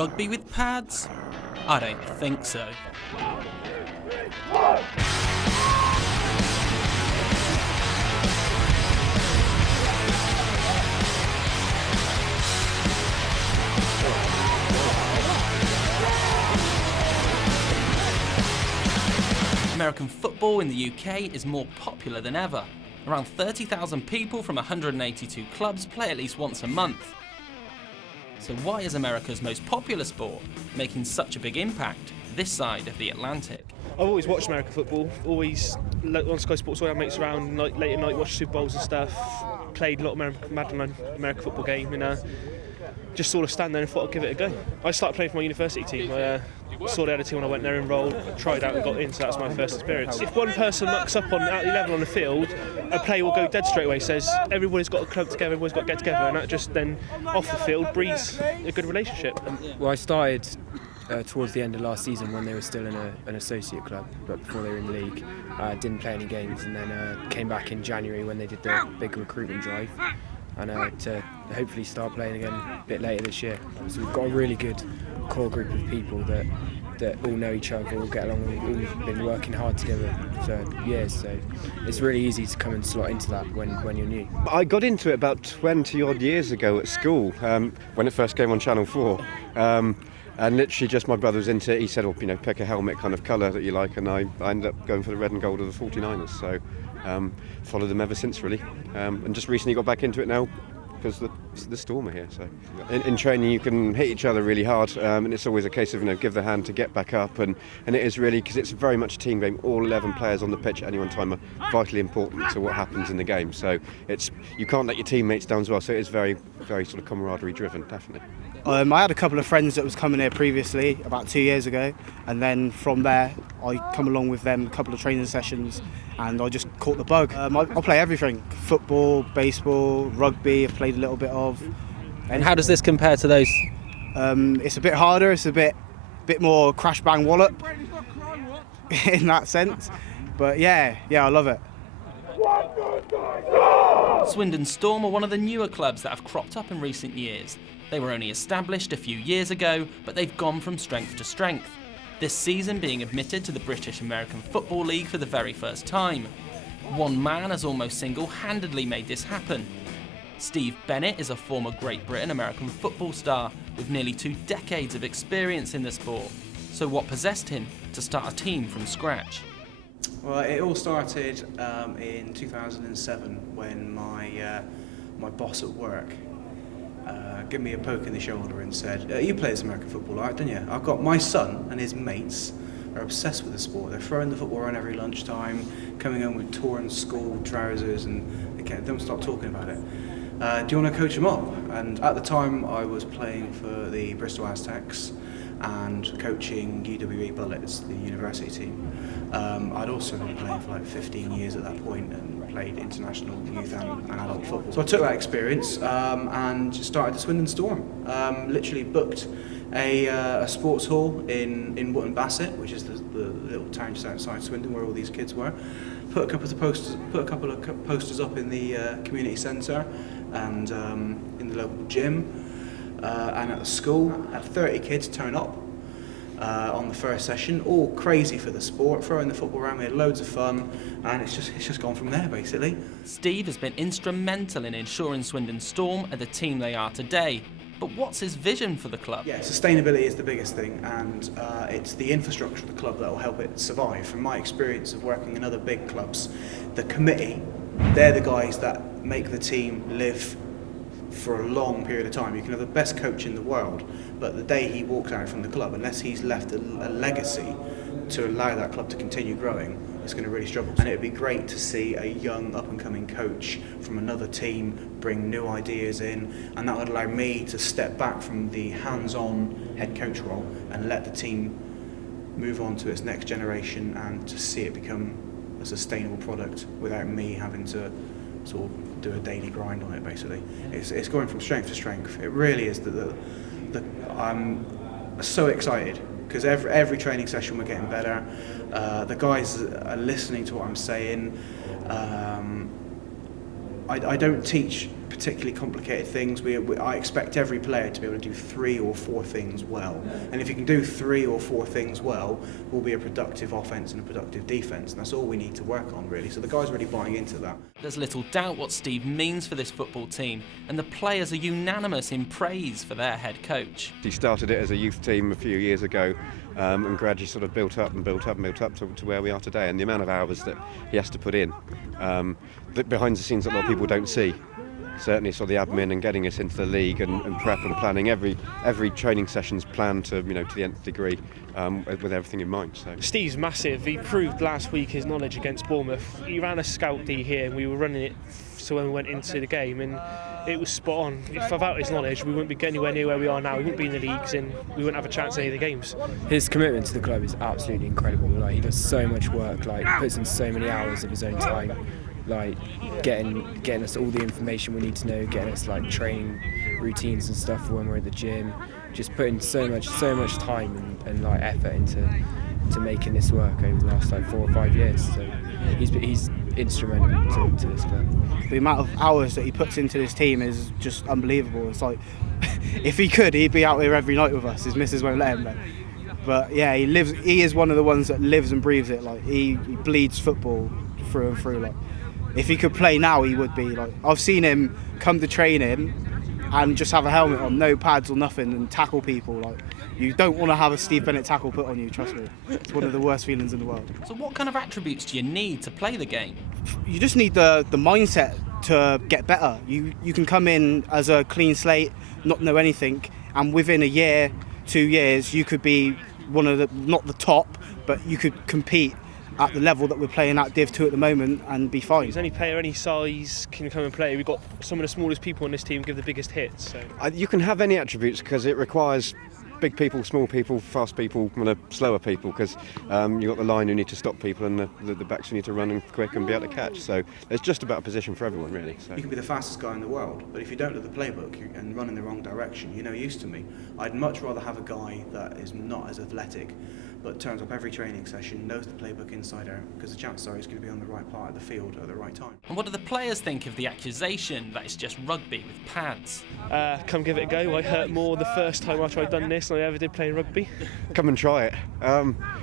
Rugby with pads? I don't think so. American football in the UK is more popular than ever. Around 30,000 people from 182 clubs play at least once a month. So why is America's most popular sport making such a big impact this side of the Atlantic? I've always watched American football, always on Sky Sports, I have mates around late at night, watch Super Bowls and stuff, played a lot of American football game, and just sort of stand there and thought I'd give it a go. I started playing for my university team. I saw they had a team when I went there, enrolled, tried out and got in, so that was my first experience. If one person mucks up out the 11 on the field, a player will go dead straight away, says everybody's got to club together, everybody's got to get together, and that just then off the field breeds a good relationship. Well, I started towards the end of last season when they were still in an associate club, but before they were in the league. Didn't play any games, and then came back in January when they did the big recruitment drive, and to hopefully start playing again a bit later this year. So we've got a really good core group of people that all know each other, all get along, all been working hard together for years, so it's really easy to come and slot into that when you're new. I got into it about 20 odd years ago at school, when it first came on Channel 4. And literally just my brother was into it. He said, pick a helmet kind of colour that you like, and I ended up going for the red and gold of the 49ers, so followed them ever since really, and just recently got back into it now because the Storm are here. So in training you can hit each other really hard, and it's always a case of give the hand to get back up, and it is really, because it's very much a team game. All 11 players on the pitch at any one time are vitally important to what happens in the game, so you can't let your teammates down as well, so it is very, very sort of camaraderie driven, definitely. I had a couple of friends that was coming here previously about 2 years ago, and then from there I come along with them a couple of training sessions, and I just caught the bug. I play everything: football, baseball, rugby. I've played a little bit of. And how does this compare to those? It's a bit harder. It's a bit more crash bang wallop in that sense. But yeah, I love it. Swindon Storm are one of the newer clubs that have cropped up in recent years. They were only established a few years ago, but they've gone from strength to strength, this season being admitted to the British American Football League for the very first time. One man has almost single-handedly made this happen. Steve Bennett is a former Great Britain American football star with nearly 2 decades of experience in the sport. So what possessed him to start a team from scratch? Well, it all started in 2007 when my boss at work gave me a poke in the shoulder and said, you play this American football, right, don't you? I've got my son and his mates are obsessed with the sport. They're throwing the football around every lunchtime, coming home with torn school trousers, and they don't stop talking about it. Do you want to coach them up? And at the time I was playing for the Bristol Aztecs and coaching UWE Bullets, the university team. I'd also been playing for like 15 years at that point and played international youth and adult football. So I took that experience and started the Swindon Storm. Literally booked a sports hall in Wootton Bassett, which is the little town just outside Swindon where all these kids were. Put a couple of posters up in the community centre and in the local gym, and at the school. Had 30 kids turn up on the first session, all crazy for the sport, throwing the football around. We had loads of fun, and it's just gone from there basically. Steve has been instrumental in ensuring Swindon Storm are the team they are today. But what's his vision for the club? Yeah, sustainability is the biggest thing, and it's the infrastructure of the club that will help it survive. From my experience of working in other big clubs, the committee, they're the guys that make the team live for a long period of time. You can have the best coach in the world, but the day he walks out from the club, unless he's left a legacy to allow that club to continue growing, it's going to really struggle. And it would be great to see a young up-and-coming coach from another team bring new ideas in, and that would allow me to step back from the hands-on head coach role and let the team move on to its next generation and to see it become a sustainable product without me having to sort of do a daily grind on it basically. It's going from strength to strength. It really is. I'm so excited because every training session we're getting better. The guys are listening to what I'm saying. I don't teach particularly complicated things. I expect every player to be able to do 3 or 4 things well. And if you can do 3 or 4 things well, we'll be a productive offence and a productive defence. And that's all we need to work on, really. So the guys are really buying into that. There's little doubt what Steve means for this football team, and the players are unanimous in praise for their head coach. He started it as a youth team a few years ago, and gradually sort of built up to where we are today. And the amount of hours that he has to put in, that behind the scenes that a lot of people don't see. Certainly sort of the admin and getting us into the league and prep and planning every training session's planned to to the nth degree, with everything in mind. So Steve's massive. He proved last week his knowledge against Bournemouth. He ran a scout D here and we were running it so when we went into the game, and it was spot on. If without his knowledge we wouldn't be getting anywhere near where we are now. We wouldn't be in the leagues and we wouldn't have a chance at any of the games. His commitment to the club is absolutely incredible. Like, he does so much work, like puts in so many hours of his own time, like getting us all the information we need to know, getting us like training routines and stuff for when we're at the gym, just putting so much time and like effort into making this work over the last like 4 or 5 years. So he's instrumental to this club. The amount of hours that he puts into this team is just unbelievable. It's like, if he could, he'd be out here every night with us. His missus won't let him though. But yeah, he is one of the ones that lives and breathes it. Like he bleeds football through and through. Like, if he could play now, he would be. Like, I've seen him come to training and just have a helmet on, no pads or nothing, and tackle people. Like, you don't want to have a Steve Bennett tackle put on you, trust me. It's one of the worst feelings in the world. So what kind of attributes do you need to play the game? You just need the mindset to get better. You can come in as a clean slate, not know anything, and within a year, 2 years, you could be one of the, not the top, but you could compete at the level that we're playing at Div 2 at the moment and be fine. Any player, any size can come and play. We've got some of the smallest people on this team give the biggest hits. So. you can have any attributes because it requires big people, small people, fast people, slower people, because you've got the line who need to stop people and the backs who need to run and quick and be able to catch. So there's just about a position for everyone, really. So. You can be the fastest guy in the world, but if you don't know the playbook and run in the wrong direction, you're no use to me. I'd much rather have a guy that is not as athletic, but turns up every training session, knows the playbook inside out, because the chances are he's going to be on the right part of the field at the right time. And what do the players think of the accusation that it's just rugby with pads? Come give it a go. I hurt more the first time after I'd done this than I ever did playing rugby. Come and try it.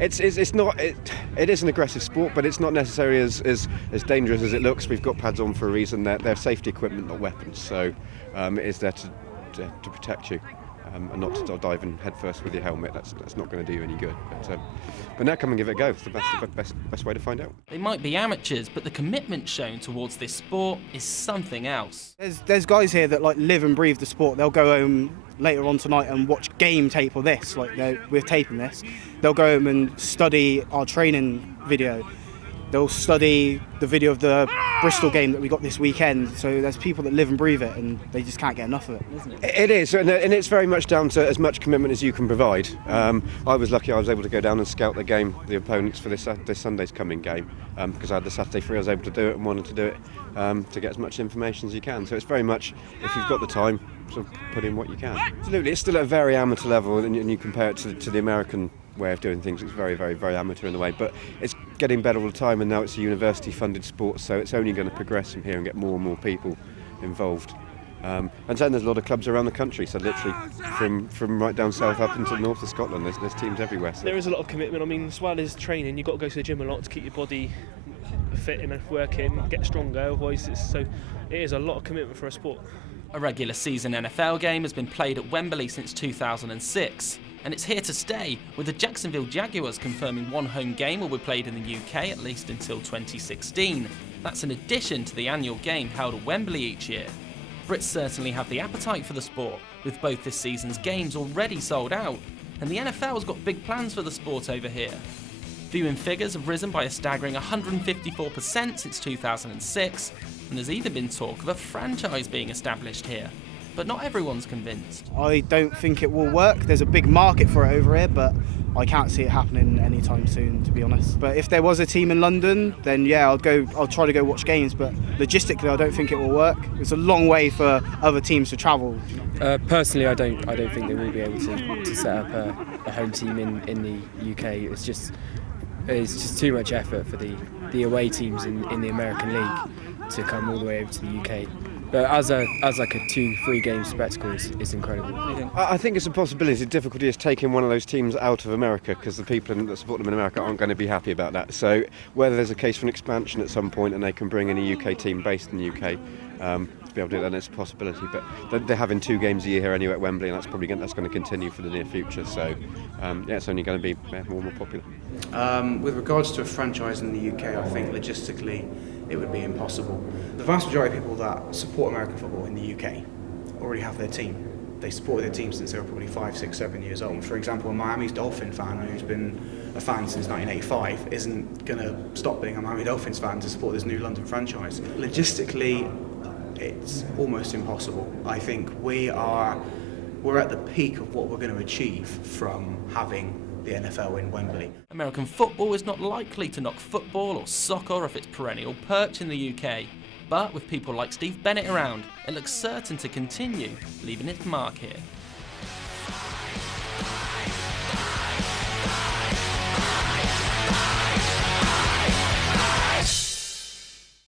It is an aggressive sport, but it's not necessarily as dangerous as it looks. We've got pads on for a reason. They're safety equipment, not weapons. So it is there to protect you. And not to dive in head first with your helmet. That's not going to do you any good. But now come and give it a go. It's the best way to find out. They might be amateurs, but the commitment shown towards this sport is something else. There's guys here that like live and breathe the sport. They'll go home later on tonight and watch game tape of this. Like we're taping this. They'll go home and study our training video. They'll study the video of the Bristol game that we got this weekend. So there's people that live and breathe it, and they just can't get enough of it, isn't it? It is, and it's very much down to as much commitment as you can provide. I was lucky I was able to go down and scout the opponents for this Sunday's coming game, because I had the Saturday free. I was able to do it and wanted to do it to get as much information as you can. So it's very much, if you've got the time, sort of put in what you can. Absolutely, it's still at a very amateur level, and you compare it to the American way of doing things. It's very, very, very amateur in a way, but it's getting better all the time, and now it's a university-funded sport, so it's only going to progress from here and get more and more people involved. And then there's a lot of clubs around the country, so literally from right down south up into the north of Scotland, there's teams everywhere. So. There is a lot of commitment. I mean, as well as training, you've got to go to the gym a lot to keep your body fit and working, get stronger. Otherwise, it is a lot of commitment for a sport. A regular season NFL game has been played at Wembley since 2006. And it's here to stay, with the Jacksonville Jaguars confirming one home game will be played in the UK at least until 2016. That's in addition to the annual game held at Wembley each year. Brits certainly have the appetite for the sport, with both this season's games already sold out, and the NFL's got big plans for the sport over here. Viewing figures have risen by a staggering 154% since 2006, and there's even been talk of a franchise being established here. But not everyone's convinced. I don't think it will work. There's a big market for it over here, but I can't see it happening anytime soon, to be honest. But if there was a team in London, then yeah, I'll try to go watch games, but logistically I don't think it will work. It's a long way for other teams to travel. Personally, I don't think they will be able to set up a home team in the UK. It's just too much effort for the away teams in the American League to come all the way over to the UK. But as like a 2-3 game spectacle is incredible. I think it's a possibility. The difficulty is taking one of those teams out of America, because the people that support them in America aren't going to be happy about that. So whether there's a case for an expansion at some point and they can bring in a UK team based in the UK to be able to do that, it's a possibility. But they're having 2 games a year here anyway at Wembley, and that's probably going to continue for the near future. So it's only going to be more and more popular. With regards to a franchise in the UK, I think logistically it would be impossible. The vast majority of people that support American football in the UK already have their team. They supported their team since they were probably 5, 6, 7 years old. For example, a Miami's Dolphin fan who's been a fan since 1985 isn't going to stop being a Miami Dolphins fan to support this new London franchise. Logistically, it's almost impossible. I think we're at the peak of what we're going to achieve from having the NFL in Wembley. American football is not likely to knock football or soccer off its perennial perch in the UK. But with people like Steve Bennett around, it looks certain to continue leaving its mark here.